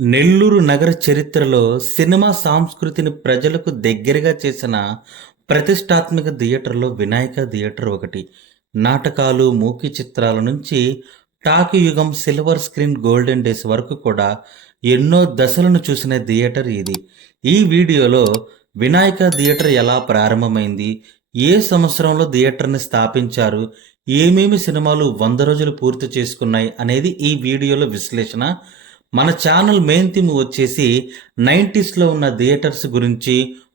నెల్లూరు నగర చరిత్రలో సినిమా సంస్కృతిని ప్రజలకు దగ్గరగా చేసిన ప్రతిష్టాత్మక థియేటర్లో వినాయక థియేటర్ ఒకటి. నాటకాలు, మూకీ చిత్రాల నుంచి టాకీ యుగం, సిల్వర్ స్క్రీన్, గోల్డెన్ డేస్ వరకు కూడా ఎన్నో దశలను చూసిన థియేటర్ ఇది. ఈ వీడియోలో వినాయక థియేటర్ ఎలా ప్రారంభమైంది, ఏ సంవత్సరంలో థియేటర్ని స్థాపించారు, ఏమేమి సినిమాలు 100 రోజులు పూర్తి చేసుకున్నాయి అనేది ఈ వీడియోలో విశ్లేషణ. మన ఛానల్ మెయిన్ థీమ్ వచ్చేసి 90స్లో ఉన్న థియేటర్స్ గురించి,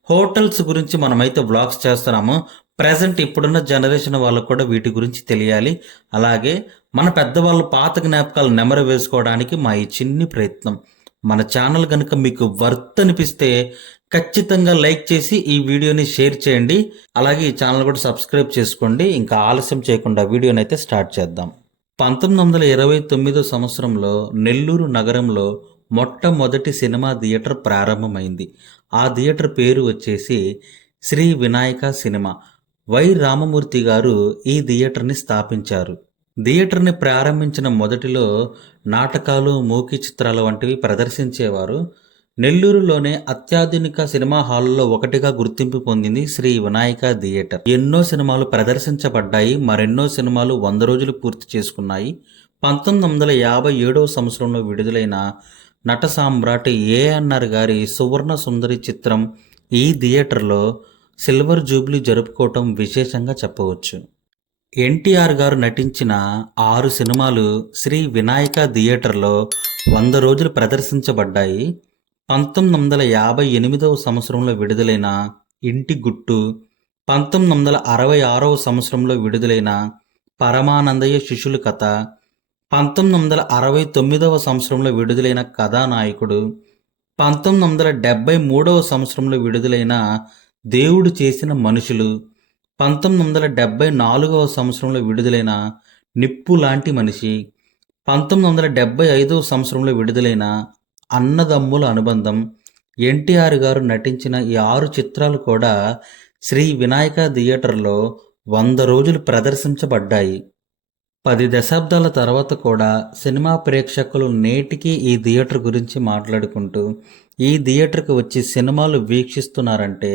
హోటల్స్ గురించి మనమైతే వ్లాగ్స్ చేస్తున్నాము. ప్రజెంట్ ఇప్పుడున్న జనరేషన్ వాళ్ళకు కూడా వీటి గురించి తెలియాలి. అలాగే మన పెద్దవాళ్ళు పాత జ్ఞాపకాలు నెమరు వేసుకోవడానికి మా ఈ చిన్ని ప్రయత్నం. మన ఛానల్ కనుక మీకు వర్త్ అనిపిస్తే ఖచ్చితంగా లైక్ చేసి ఈ వీడియోని షేర్ చేయండి. అలాగే ఈ ఛానల్ కూడా సబ్స్క్రైబ్ చేసుకోండి. ఇంకా ఆలస్యం చేయకుండా వీడియోని అయితే స్టార్ట్ చేద్దాం. 1929 సంవత్సరంలో నెల్లూరు నగరంలో మొట్టమొదటి సినిమా థియేటర్ ప్రారంభమైంది. ఆ థియేటర్ పేరు వచ్చేసి శ్రీ వినాయక సినిమా. వై రామమూర్తి గారు ఈ థియేటర్ని స్థాపించారు. థియేటర్ని ప్రారంభించిన మొదటిలో నాటకాలు, మూకీ చిత్రాలు వంటివి ప్రదర్శించేవారు. నెల్లూరులోనే అత్యాధునిక సినిమా హాల్లో ఒకటిగా గుర్తింపు పొందింది శ్రీ వినాయక థియేటర్. ఎన్నో సినిమాలు ప్రదర్శించబడ్డాయి, మరెన్నో సినిమాలు 100 రోజులు పూర్తి చేసుకున్నాయి. 1957 సంవత్సరంలో విడుదలైన నట సామ్రాట్ ఏఎన్ఆర్ గారి సువర్ణ సుందరి చిత్రం ఈ థియేటర్లో సిల్వర్ జూబ్లీ జరుపుకోవటం విశేషంగా చెప్పవచ్చు. ఎన్టీఆర్ గారు నటించిన 6 సినిమాలు శ్రీ వినాయక థియేటర్లో 100 రోజులు ప్రదర్శించబడ్డాయి. 1958 సంవత్సరంలో విడుదలైన ఇంటి గుట్టు, 1966 సంవత్సరంలో విడుదలైన పరమానందయ్య శిష్యుల కథ, 1969 సంవత్సరంలో విడుదలైన కథానాయకుడు, 1973 సంవత్సరంలో విడుదలైన దేవుడు చేసిన మనుషులు, 1974 సంవత్సరంలో విడుదలైన నిప్పు లాంటి మనిషి, 1975 సంవత్సరంలో విడుదలైన అన్నదమ్ముల అనుబంధం. ఎన్టీఆర్ గారు నటించిన ఈ 6 చిత్రాలు కూడా శ్రీ వినాయక థియేటర్లో 100 రోజులు ప్రదర్శించబడ్డాయి. 10 దశాబ్దాల తర్వాత కూడా సినిమా ప్రేక్షకులు నేటికి ఈ థియేటర్ గురించి మాట్లాడుకుంటూ ఈ థియేటర్కి వచ్చి సినిమాలు వీక్షిస్తున్నారంటే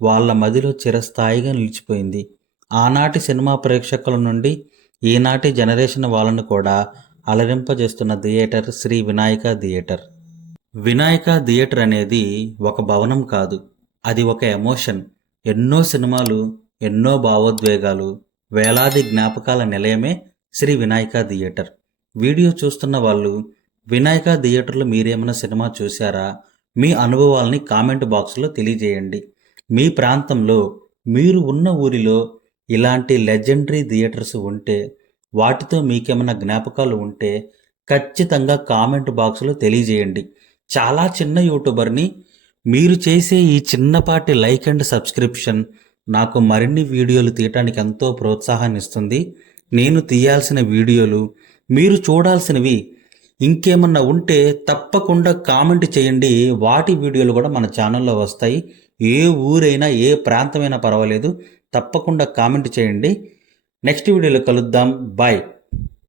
వాళ్ళ మదిలో చిరస్థాయిగా నిలిచిపోయింది. ఆనాటి సినిమా ప్రేక్షకుల నుండి ఈనాటి జనరేషన్ వాళ్ళను కూడా అలరింపజేస్తున్న theatre Shri Vinayaka theatre. Vinayaka theatre అనేది ఒక భవనం కాదు, అది ఒక ఎమోషన్. ఎన్నో సినిమాలు, ఎన్నో భావోద్వేగాలు, వేలాది జ్ఞాపకాల నిలయమే శ్రీ వినాయక థియేటర్. వీడియో చూస్తున్న వాళ్ళు వినాయక థియేటర్లో మీరేమైనా సినిమా చూశారా? మీ అనుభవాల్ని కామెంట్ బాక్స్లో తెలియజేయండి. మీ ప్రాంతంలో, మీరు ఉన్న ఊరిలో ఇలాంటి లెజెండరీ థియేటర్స్ ఉంటే, వాటితో మీకేమైనా జ్ఞాపకాలు ఉంటే ఖచ్చితంగా కామెంట్ బాక్స్లో తెలియజేయండి. చాలా చిన్న యూట్యూబర్ని, మీరు చేసే ఈ చిన్నపాటి లైక్ అండ్ సబ్స్క్రిప్షన్ నాకు మరిన్ని వీడియోలు తీయటానికి ఎంతో ప్రోత్సాహాన్ని ఇస్తుంది. నేను తీయాల్సిన వీడియోలు, మీరు చూడాల్సినవి ఇంకేమన్నా ఉంటే తప్పకుండా కామెంట్ చేయండి. వాటి వీడియోలు కూడా మన ఛానల్లో వస్తాయి. ఏ ఊరైనా, ఏ ప్రాంతమైనా పర్వాలేదు, తప్పకుండా కామెంట్ చేయండి. నెక్స్ట్ వీడియోలో కలుద్దాం. బాయ్.